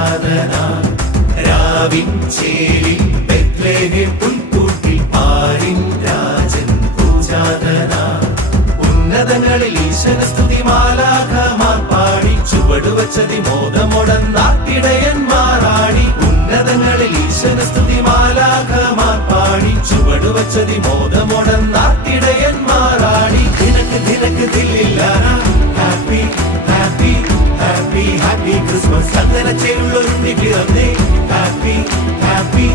പൂജാതന രാവിൻ ചേലിൽ ബെത്ലേഹേം പുൽക്കൂട്ടിൽ പാരിൻ രാജൻ പൂജാതന ഉന്നതങ്ങളിൽ ഈശന സ്തുതി മാലാഖമാർ പാടി ചുവടുവച്ചതിമോദമൊടന്നാട്ടിടയന്മാരാടി ഉന്നതങ്ങളിൽ ഈശന സ്തുതി മാലാഖമാർ പാടി ചുവടുവച്ചതിമോദമൊടന്നാട്ടിടയന്മാരാടി ദിനക്ക് ദിനക്ക് ദില്ലില്ലാന happy happy happy happy Christmas ചന്ദനച്ചേലുള്ളൊരുണ്ണി പിറന്നേ happy happy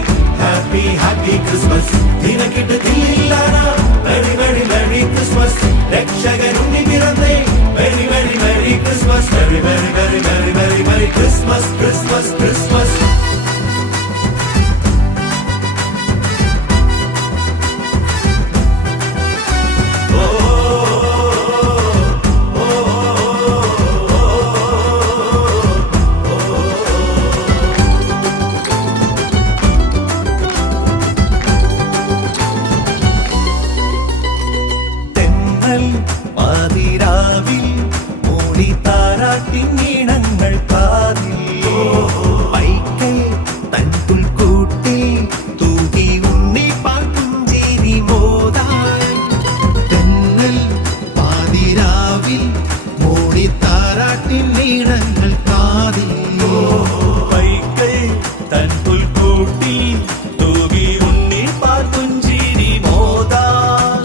happy happy Christmas ദിനക്കിട്ട് ദില്ലില്ലാന വെരി വെരി മെറി ക്രിസ്മസ് രക്ഷകനുണ്ണി പിറന്നേ very very merry Christmas very very very very very merry Christmas Christmas Christmas പാതിരാവിൽ മൂടി താരാട്ടിൻ ഈണങ്ങൾ കാതിൽ വൈക്കൽ തൻ പുൽക്കൂട്ടിൽ തൂകി ഉണ്ണിപ്പാൽ പുഞ്ചിരി മോദാൻ തെന്നൽ പാതിരാവിൽ മൂടി താരാട്ടിൻ ഈണങ്ങൾ കാതിൽ വൈക്കൽ തൻ പുൽക്കൂട്ടിൽ തൂകി ഉണ്ണിപ്പാൽ പുഞ്ചിരി മോദാൻ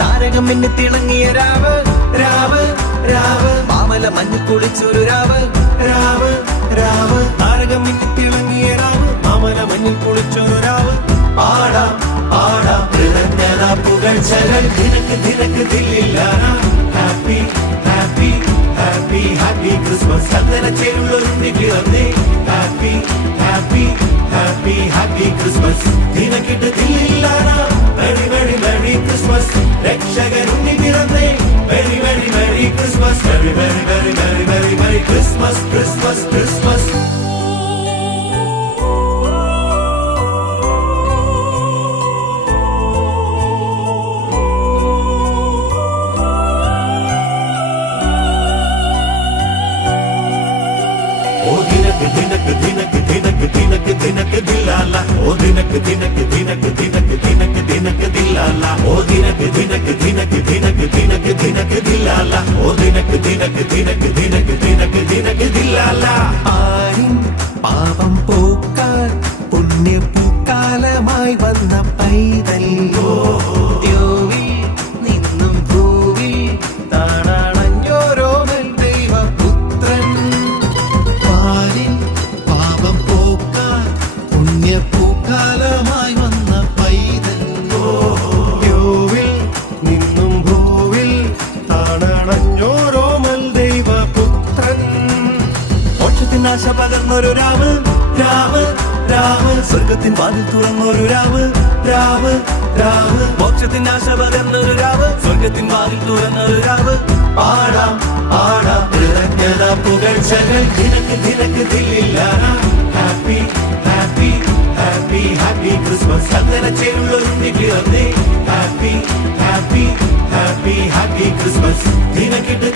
താരകമെന്ന് തിളങ്ങിയ രാവ് രാവ് രാവ് മാമല മഞ്ഞു കുളിച്ചൊരു രാവ് രാവ് രാവ് താരകമെന്ന് തിളങ്ങിയ രാവ് മാമല മഞ്ഞിൽ കുളിച്ചൊരു രാവ് പാടാം പാടാം കൃതജ്ഞത പുകഴ്ചകൾ ദിനക്ക് ദിനക്ക് ദില്ലില്ലാന happy happy happy happy Christmas ചന്ദനച്ചേലുള്ളൊരുണ്ണി പിറന്നേ happy happy happy happy Christmas ദിനക്കിട്ട് ദില്ലില്ലാന വെരി വെരി മെറി ക്രിസ്മസ് രക്ഷകനുണ്ണി പിറന്നേ very very merry Christmas very very very very very merry Christmas Christmas Christmas ദിനക്ക് ദിനക്ക് ദിനക്ക് ദിനക്ക് ദിനക്ക് ദിനക്ക് ദില്ലാല ഓ ദിനക്ക് ദിനക്ക് ദിനക്ക് ദിനക്ക് ദിനക്ക് ദിനക്ക് ദില്ലാല ഓ ദിനക്ക് ദിനക്ക് ദിനക്ക് ദിനക്ക് ദിനക്ക് ദിനക്ക് ദില്ലാല ഓ ദിനക്ക് ദിനക്ക് ദിനക്ക് ദിനക്ക് ദിനക്ക് ദിനക്ക് ദില്ലാല ആരിൻ പാപം പോക്കാൻ പുണ്യപൂക്കാലമായി വന്ന പൈതൽ ദ്യോവിൽ നിന്നും ഭൂവിൽ താണാണഞ്ഞോരോമൽ ദൈവപുത്രൻ പാപം പോക്കാൻ പുണ്യപൂക്കാലമായി വന്ന പൈതൽ ദ്യോവിൽ നിന്നും ഭൂവിൽ താണാണഞ്ഞോരോമൽ ദൈവപുത്രൻ മോക്ഷത്തിനാശ പകർന്നൊരു രാവ് രാവ് രാവ് സ്വർഗത്തിൻ വാതിൽ തുറന്നൊരു രാവ് രാവ് രാവ് മോക്ഷത്തിനാശ പകർന്നൊരു രാവ് സ്വർഗത്തിൻ വാതിൽ തുറന്നൊരു രാവ് പാടാം പാടാം കൃതജ്ഞത പുകഴ്ചകൾ ദിനക്ക് ദിനക്ക് ദില്ലില്ലാന happy happy happy happy Christmas ചന്ദനച്ചേലുള്ളൊരുണ്ണി പിറന്നേ happy happy happy happy Christmas ദിനക്കിട്ട്